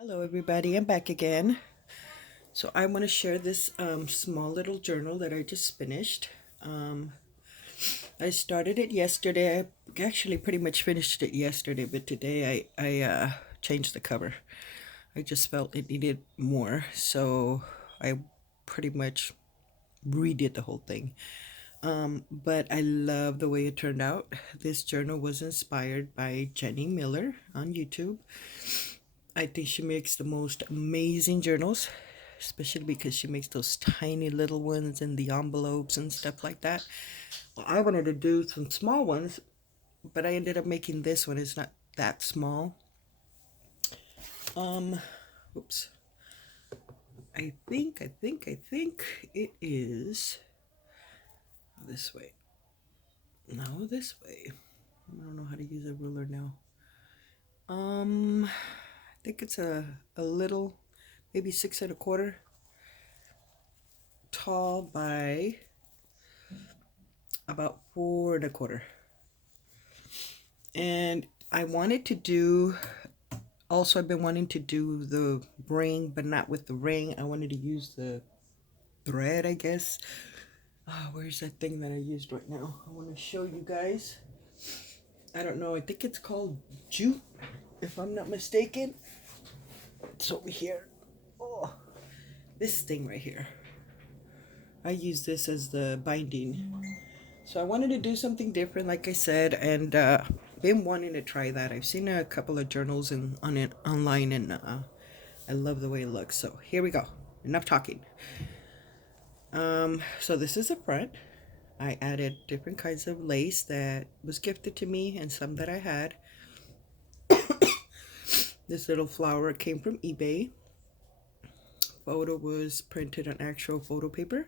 Hello everybody, I'm back again. So I want to share this small little journal that I just finished. Um, I started it yesterday. I actually pretty much finished it yesterday, but today I changed the cover. I just felt it needed more, so I pretty much redid the whole thing. But I love the way it turned out. This journal was inspired by Jenny Miller on YouTube. I think she makes the most amazing journals, especially because she makes those tiny little ones in the envelopes and stuff like that. Well, I wanted to do some small ones, but I ended up making this one. It's not that small. Um, oops. I think it is this way. No, this way. I don't know how to use a ruler now. I think it's a little, maybe 6 1/4 tall by about 4 1/4. And I wanted to do, also I've been wanting to do the ring, but not with the ring. I wanted to use the thread, I guess. Where's that thing that I used right now? I want to show you guys. I don't know. I think it's called jute, if I'm not mistaken. It's over here. Oh, this thing right here. I use this as the binding. So I wanted to do something different, like I said, and been wanting to try that. I've seen a couple of journals on it online, and I love the way it looks. So here we go. Enough talking. So this is the front. I added different kinds of lace that was gifted to me, and some that I had. This little flower came from eBay. Photo was printed on actual photo paper.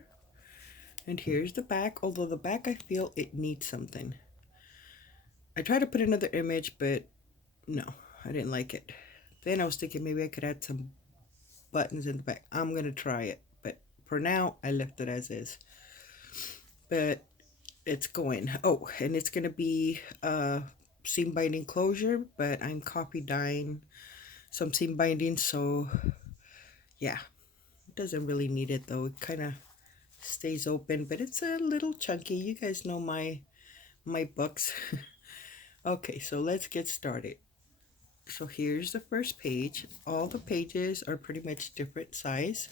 And here's the back. Although the back, I feel it needs something. I tried to put another image, but no, I didn't like it. Then I was thinking maybe I could add some buttons in the back. I'm going to try it, but for now, I left it as is. But it's going. Oh, and it's going to be seam binding closure, but I'm copy dyeing some seam binding, so yeah, it doesn't really need it though. It kind of stays open, but it's a little chunky. You guys know my books. Okay, so let's get started. So here's the first page. All the pages are pretty much different size.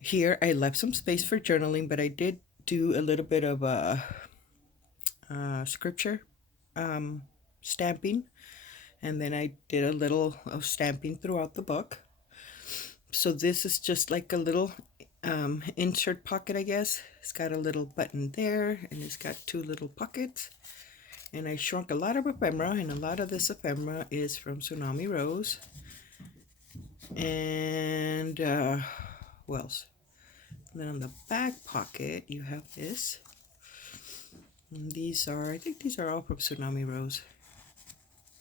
Here I left some space for journaling, but I did do a little bit of scripture stamping, and then I did a little of stamping throughout the book. So this is just like a little insert pocket, I guess. It's got a little button there, and it's got two little pockets. And I shrunk a lot of ephemera, and a lot of this ephemera is from Tsunami Rose. And what else? And then on the back pocket, you have this. And these are, I think these are all from Tsunami Rose.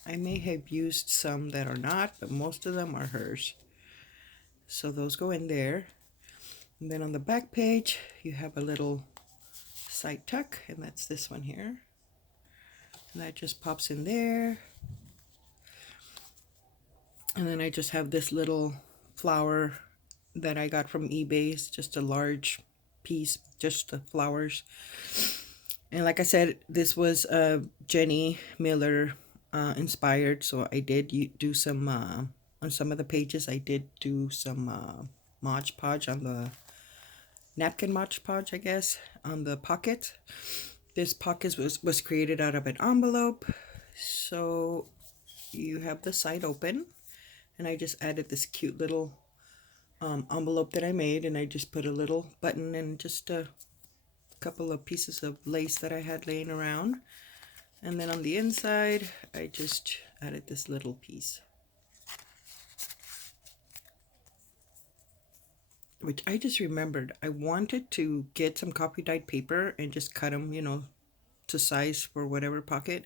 I may have used some that are not, but most of them are hers. So those go in there. And then on the back page, you have a little side tuck, and that's this one here. And that just pops in there. And then I just have this little flower that I got from eBay. It's just a large piece, just the flowers. And like I said, this was Jenny Miller inspired, so I did do some on some of the pages. I did do some Mod Podge on the napkin Mod Podge, I guess, on the pocket. This pocket was created out of an envelope, so you have the side open, and I just added this cute little envelope that I made, and I just put a little button and just a couple of pieces of lace that I had laying around. And then on the inside, I just added this little piece, which I just remembered. I wanted to get some copy dyed paper and just cut them, to size for whatever pocket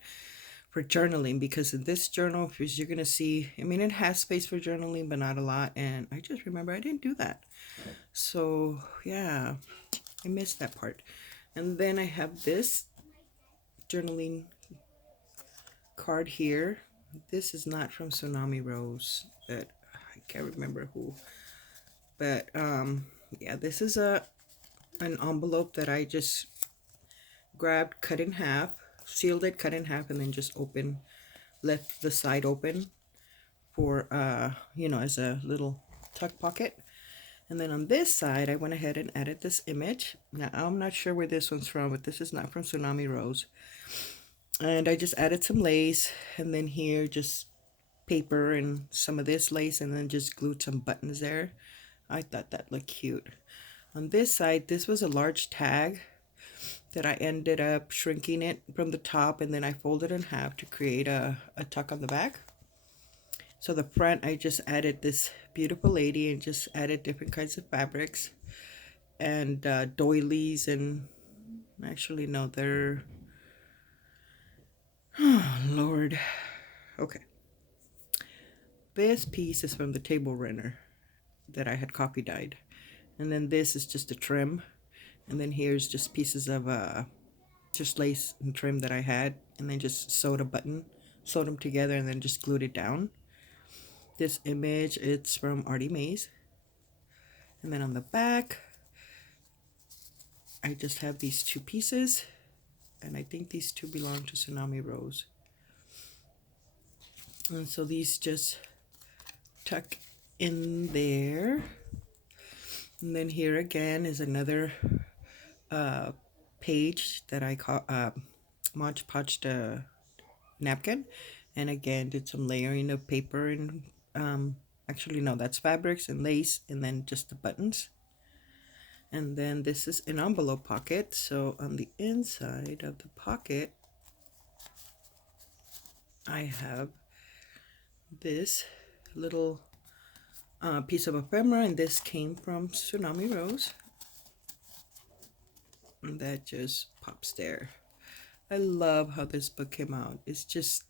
for journaling, because in this journal, as you're going to see, I mean, it has space for journaling, but not a lot. And I just remember I didn't do that. So yeah, I missed that part. And then I have this journaling card here. This is not from Tsunami Rose, but I can't remember who. But yeah, this is an envelope that I just grabbed, cut in half, sealed it, cut in half, and then just left the side open for you know, as a little tuck pocket. And then on this side, I went ahead and added this image. Now, I'm not sure where this one's from, but this is not from Tsunami Rose. And I just added some lace, and then here just paper and some of this lace, and then just glued some buttons there. I thought that looked cute. On this side, this was a large tag that I ended up shrinking it from the top, and then I folded in half to create a tuck on the back. So the front, I just added this beautiful lady and just added different kinds of fabrics and doilies, and actually no, they're, oh Lord, okay. This piece is from the table runner that I had copy dyed, and then this is just a trim, and then here's just pieces of just lace and trim that I had, and then just sewed them together, and then just glued it down. This image, it's from Artie Mays. And then on the back, I just have these two pieces, and I think these two belong to Tsunami Rose. And so these just tuck in there. And then here again is another page that I call Mod Podged napkin, and again did some layering of paper and actually no, that's fabrics and lace, and then just the buttons. And then this is an envelope pocket, so on the inside of the pocket I have this little piece of ephemera, and this came from Tsunami Rose, and that just pops there. I love how this book came out. It's just,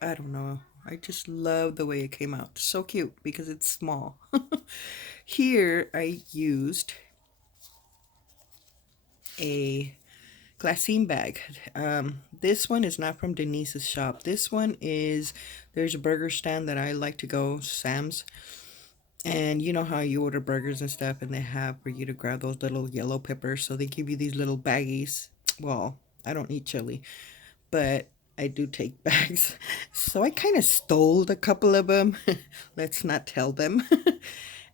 I don't know, I just love the way it came out. So cute because it's small. Here I used a glassine bag. This one is not from Denise's shop. This one is, there's a burger stand that I like to go, Sam's. And you know how you order burgers and stuff, and they have for you to grab those little yellow peppers. So they give you these little baggies. Well, I don't eat chili, but I do take bags. So I kind of stole a couple of them. Let's not tell them.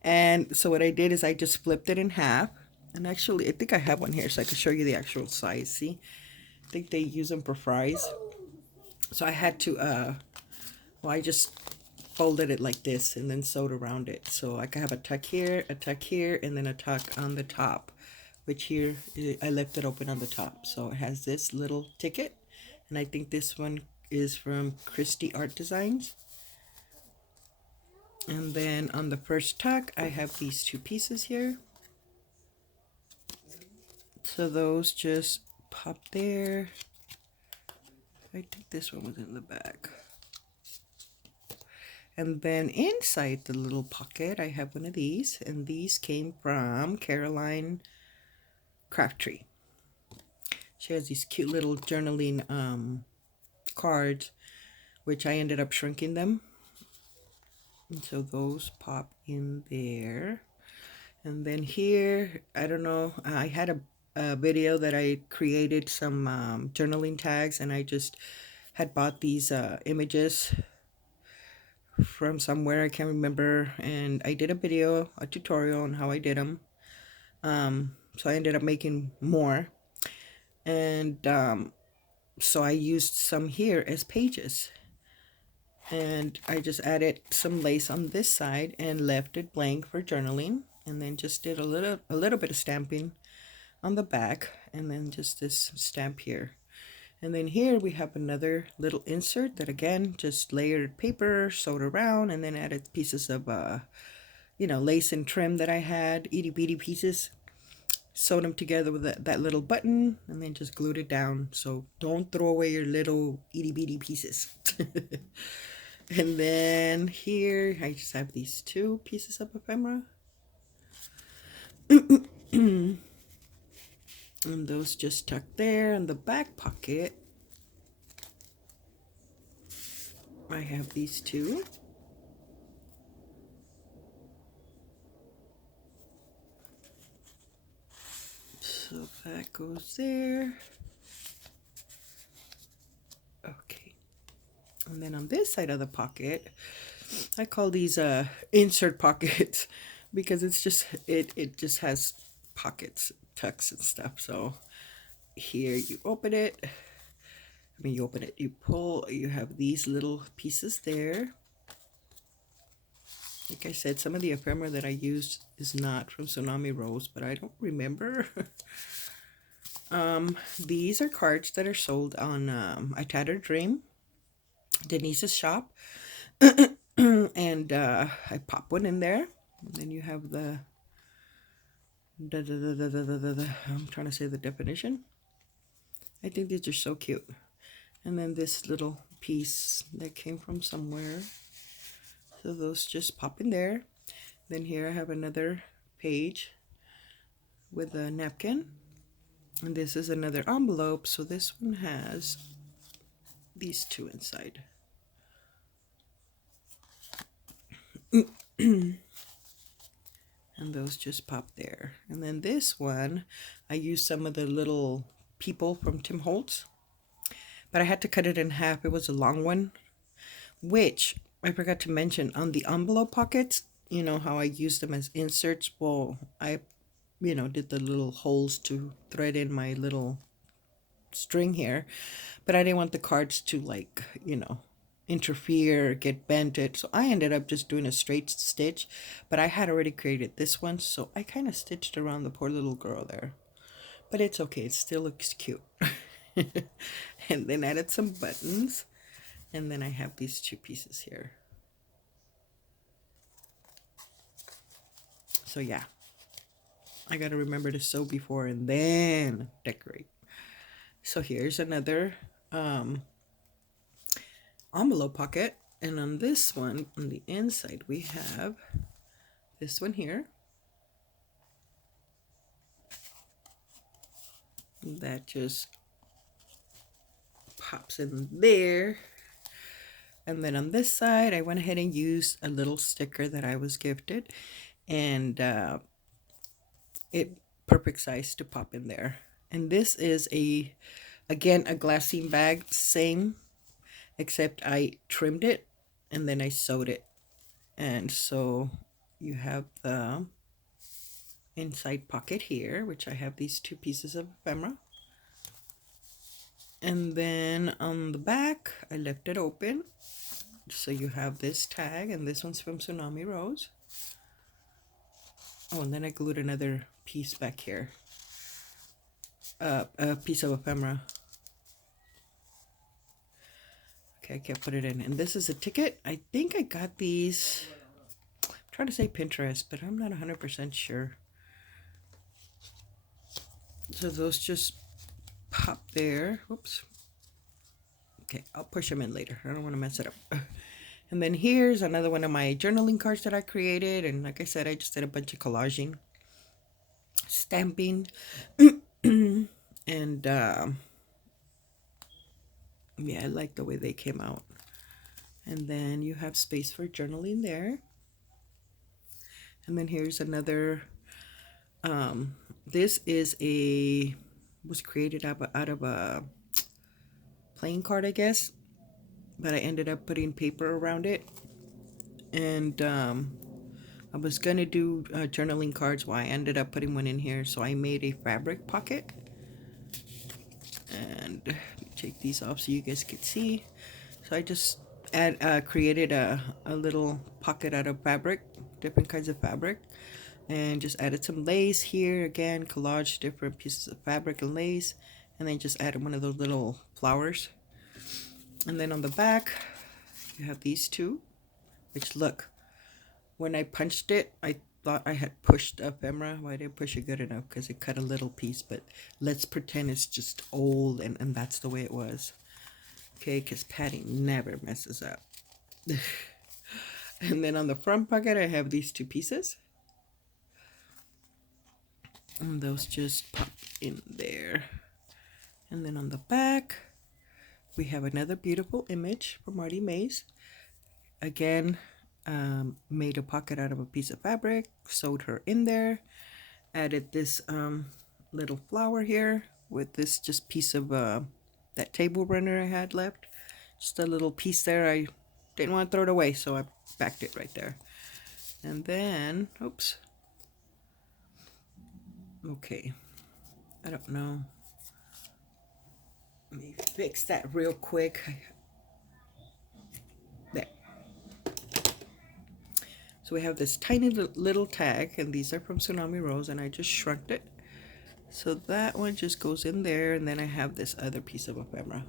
And so what I did is I just flipped it in half. And actually, I think I have one here so I can show you the actual size. See? I think they use them for fries. So I had to, well, I just folded it like this and then sewed around it. So I can have a tuck here, and then a tuck on the top, which here I left it open on the top. So it has this little ticket, and I think this one is from Christie Art Designs. And then on the first tuck, I have these two pieces here. So those just pop there. I think this one was in the back. And then inside the little pocket, I have one of these, and these came from Caroline Crabtree. She has these cute little journaling cards, which I ended up shrinking them. And so those pop in there. And then here, I don't know, I had a video that I created some journaling tags, and I just had bought these images from somewhere, I can't remember, and I did a video, a tutorial on how I did them. So I ended up making more, and so I used some here as pages, and I just added some lace on this side and left it blank for journaling, and then just did a little bit of stamping on the back, and then just this stamp here. And then here we have another little insert that again just layered paper, sewed around, and then added pieces of you know, lace and trim that I had, itty bitty pieces, sewed them together with that little button, and then just glued it down. So don't throw away your little itty bitty pieces. And then here I just have these two pieces of ephemera. And those just tucked there in the back pocket. I have these two. So that goes there. Okay. And then on this side of the pocket, I call these insert pockets because it's just it just has pockets, tucks and stuff. So here you open it. I mean, you open it, you pull, you have these little pieces there. Like I said, some of the ephemera that I used is not from Tsunami Rose, but I don't remember. These are cards that are sold on I Tattered Dream, Denise's shop. And I pop one in there. And then you have I'm trying to say the definition. I think these are so cute. And then this little piece that came from somewhere. So those just pop in there. Then here I have another page with a napkin. And this is another envelope. So this one has these two inside. And those just pop there. And then this one, I used some of the little people from Tim Holtz. But I had to cut it in half. It was a long one. Which, I forgot to mention, on the envelope pockets, you know how I use them as inserts? Well, I, did the little holes to thread in my little string here. But I didn't want the cards to, like, interfere, get bented. So I ended up just doing a straight stitch. But I had already created this one, so I kind of stitched around the poor little girl there. But it's okay. It still looks cute. And then added some buttons. And then I have these two pieces here. So yeah, I got to remember to sew before and then decorate. So here's another envelope pocket. And on this one, on the inside, we have this one here. That just pops in there. And then on this side, I went ahead and used a little sticker that I was gifted. And it perfect size to pop in there. And this is again a glassine bag, same, except I trimmed it and then I sewed it. And so you have the inside pocket here, which I have these two pieces of ephemera. And then on the back, I left it open. So you have this tag, and this one's from Tsunami Rose. Oh, and then I glued another piece back here. A piece of ephemera. Okay, I can't put it in. And this is a ticket. I think I got these. I'm trying to say Pinterest, but I'm not 100% sure. So those just pop there. Whoops. Okay, I'll push them in later. I don't want to mess it up. And then here's another one of my journaling cards that I created. And like I said, I just did a bunch of collaging, stamping, and yeah, I like the way they came out. And then you have space for journaling there. And then here's another, this is was created out of a playing card, I guess, but I ended up putting paper around it. And I was gonna do journaling cards, well, I ended up putting one in here, so I made a fabric pocket. And let me take these off so you guys can see. So I just created a little pocket out of fabric, different kinds of fabric, and just added some lace here. Again, collage different pieces of fabric and lace, and then just added one of those little flowers. And then on the back, you have these two, which look, when I punched it, I thought I had pushed the ephemera. Well, I didn't push it good enough because it cut a little piece, but let's pretend it's just old and that's the way it was. Okay, because Patty never messes up. And then on the front pocket, I have these two pieces. And those just pop in there. And then on the back, we have another beautiful image from Marty Mays. again, made a pocket out of a piece of fabric, sewed her in there, added this little flower here with this just piece of that table runner I had left. Just a little piece there. I didn't want to throw it away, so I backed it right there. And then, oops. Okay, I don't know. Let me fix that real quick. There. So we have this tiny little tag, and these are from Tsunami Rose, and I just shrunked it. So that one just goes in there, and then I have this other piece of ephemera.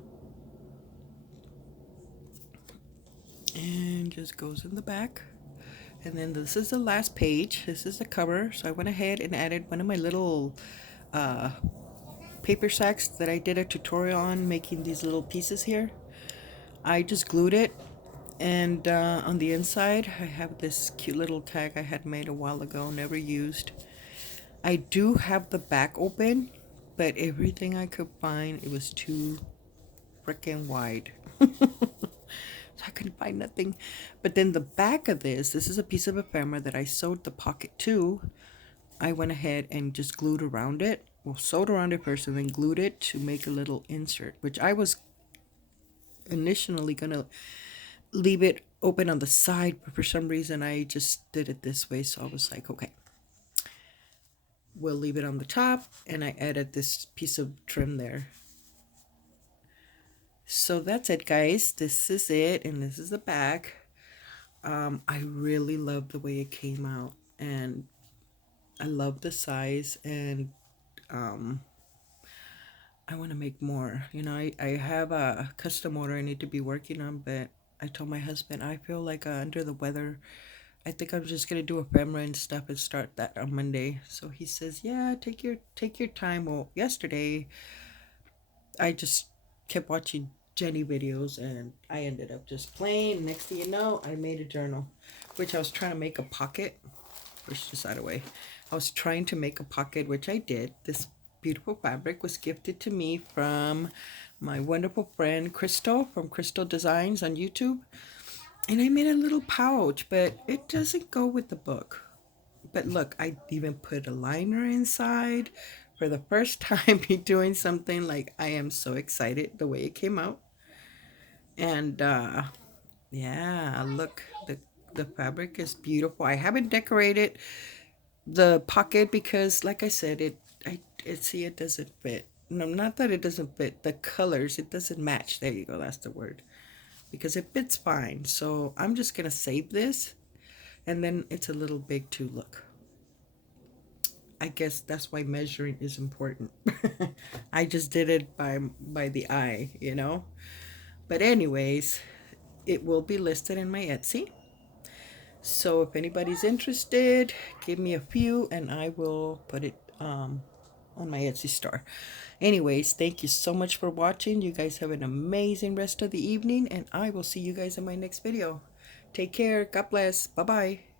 And just goes in the back. And then this is the last page. This is the cover. So I went ahead and added one of my little paper sacks that I did a tutorial on, making these little pieces here. I just glued it, and on the inside I have this cute little tag I had made a while ago, never used. I do have the back open, but everything I could find, it was too freaking wide. So I couldn't find nothing. But then the back of this is a piece of ephemera that I sewed the pocket to. I went ahead and just glued around it. Well, sewed around it first and then glued it to make a little insert, which I was initially gonna leave it open on the side, but for some reason I just did it this way. So I was like, okay, we'll leave it on the top, and I added this piece of trim there. So that's it, guys. This is it, and this is the back. I really love the way it came out, and I love the size, and I want to make more. You know, I have a custom order I need to be working on, but I told my husband I feel like under the weather. I think I'm just gonna do ephemera and stuff and start that on Monday. So he says, "Yeah, take your time." Well, yesterday I just kept watching Jenny videos, and I ended up just playing. Next thing you know, I made a journal, which I was trying to make a pocket. Push this out of the way. I was trying to make a pocket, which I did. This beautiful fabric was gifted to me from my wonderful friend Crystal from Crystal Designs on YouTube. And I made a little pouch, but it doesn't go with the book. But look, I even put a liner inside. For the first time be doing something, like, I am so excited the way it came out. And yeah, look, the fabric is beautiful. I haven't decorated the pocket because, like I said, it doesn't fit. No, not that it doesn't fit. The colors, it doesn't match. There you go. That's the word. Because it fits fine. So I'm just gonna save this, and then it's a little big too. Look. I guess that's why measuring is important. I just did it by the eye, you know. But anyways, it will be listed in my Etsy. So if anybody's interested, give me a few and I will put it on my Etsy store. Anyways, thank you so much for watching. You guys have an amazing rest of the evening, and I will see you guys in my next video. Take care. God bless. Bye-bye.